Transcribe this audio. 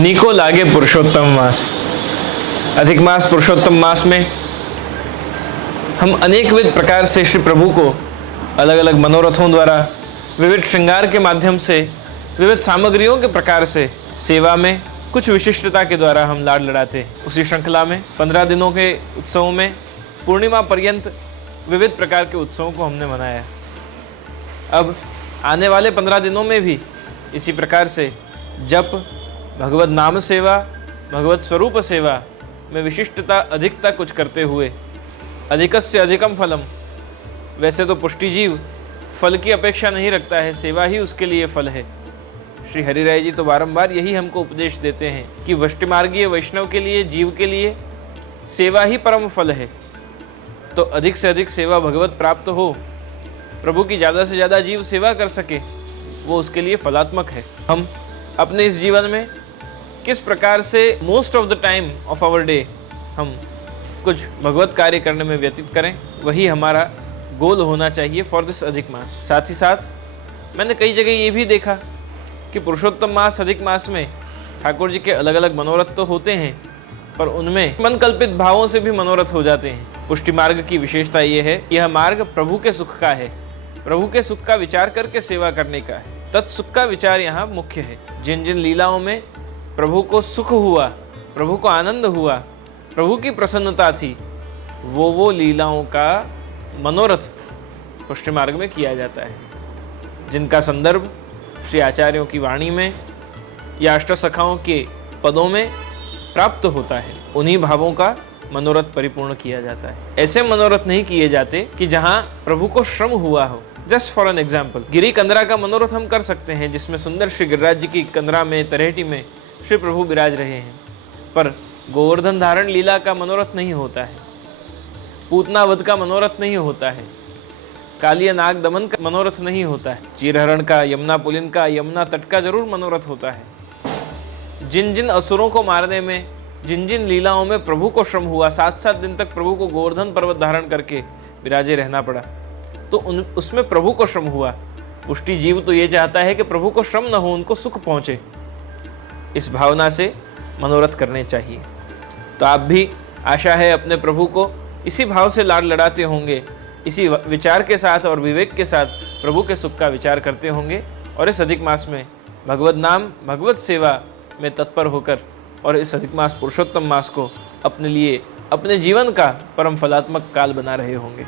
नीको लागे पुरुषोत्तम मास। अधिक मास पुरुषोत्तम मास में हम अनेकविध प्रकार से श्री प्रभु को अलग अलग मनोरथों द्वारा, विविध श्रृंगार के माध्यम से, विविध सामग्रियों के प्रकार से सेवा में कुछ विशिष्टता के द्वारा हम लाड लड़ाते हैं। उसी श्रृंखला में 15 दिनों के उत्सवों में पूर्णिमा पर्यंत विविध प्रकार के उत्सवों को हमने मनाया। अब आने वाले 15 दिनों में भी इसी प्रकार से जप, भगवत नाम सेवा, भगवत स्वरूप सेवा में विशिष्टता, अधिकता कुछ करते हुए अधिकस्य अधिकम फलम। वैसे तो पुष्टि जीव फल की अपेक्षा नहीं रखता है, सेवा ही उसके लिए फल है। श्री हरिराय जी तो बारंबार यही हमको उपदेश देते हैं कि वष्टिमार्गीय वैष्णव के लिए, जीव के लिए सेवा ही परम फल है। तो अधिक से अधिक सेवा भगवत प्राप्त हो, प्रभु की ज़्यादा से ज़्यादा जीव सेवा कर सके, वो उसके लिए फलात्मक है। हम अपने इस जीवन में किस प्रकार से most of the time of our day हम कुछ भगवत कार्य करने में व्यतीत करें, वही हमारा गोल होना चाहिए फॉर दिस अधिक मास। साथ ही साथ मैंने कई जगह ये भी देखा कि पुरुषोत्तम मास, अधिक मास में ठाकुर जी के अलग अलग मनोरथ तो होते हैं, पर उनमें मन कल्पित भावों से भी मनोरथ हो जाते हैं। पुष्टि मार्ग की विशेषता ये है, यह मार्ग प्रभु के सुख का है, प्रभु के सुख का विचार करके सेवा करने का है। तत्सुख का विचार यहाँ मुख्य है। जिन जिन लीलाओं में प्रभु को सुख हुआ, प्रभु को आनंद हुआ, प्रभु की प्रसन्नता थी, वो लीलाओं का मनोरथ पुष्टि मार्ग में किया जाता है, जिनका संदर्भ श्री आचार्यों की वाणी में या अष्टसखाओं के पदों में प्राप्त होता है। उन्हीं भावों का मनोरथ परिपूर्ण किया जाता है। ऐसे मनोरथ नहीं किए जाते कि जहाँ प्रभु को श्रम हुआ हो। जस्ट फॉर एन एग्जाम्पल, गिरी कंदरा का मनोरथ हम कर सकते हैं, जिसमें सुंदर श्री गिरिराज जी की कंदरा में, तरहेटी में श्री प्रभु विराज रहे हैं, पर गोवर्धन धारण लीला का मनोरथ नहीं होता है, पूतना वध का मनोरथ नहीं होता है, कालिया नाग दमन का मनोरथ नहीं होता है, चीरहरण का, यमुना पुलिन का, यमुना तट का जरूर मनोरथ होता है। जिन जिन असुरों को मारने में, जिन जिन लीलाओं में प्रभु को श्रम हुआ, 7-7 दिन तक प्रभु को गोवर्धन पर्वत धारण करके विराजे रहना पड़ा, तो उसमें प्रभु को श्रम हुआ। पुष्टि जीव तो ये चाहता है कि प्रभु को श्रम न हो, उनको सुख पहुँचे। इस भावना से मनोरथ करने चाहिए। तो आप भी आशा है अपने प्रभु को इसी भाव से लाड लड़ाते होंगे, इसी विचार के साथ और विवेक के साथ प्रभु के सुख का विचार करते होंगे, और इस अधिक मास में भगवत नाम, भगवत सेवा में तत्पर होकर और इस अधिक मास पुरुषोत्तम मास को अपने लिए, अपने जीवन का परम फलात्मक काल बना रहे होंगे।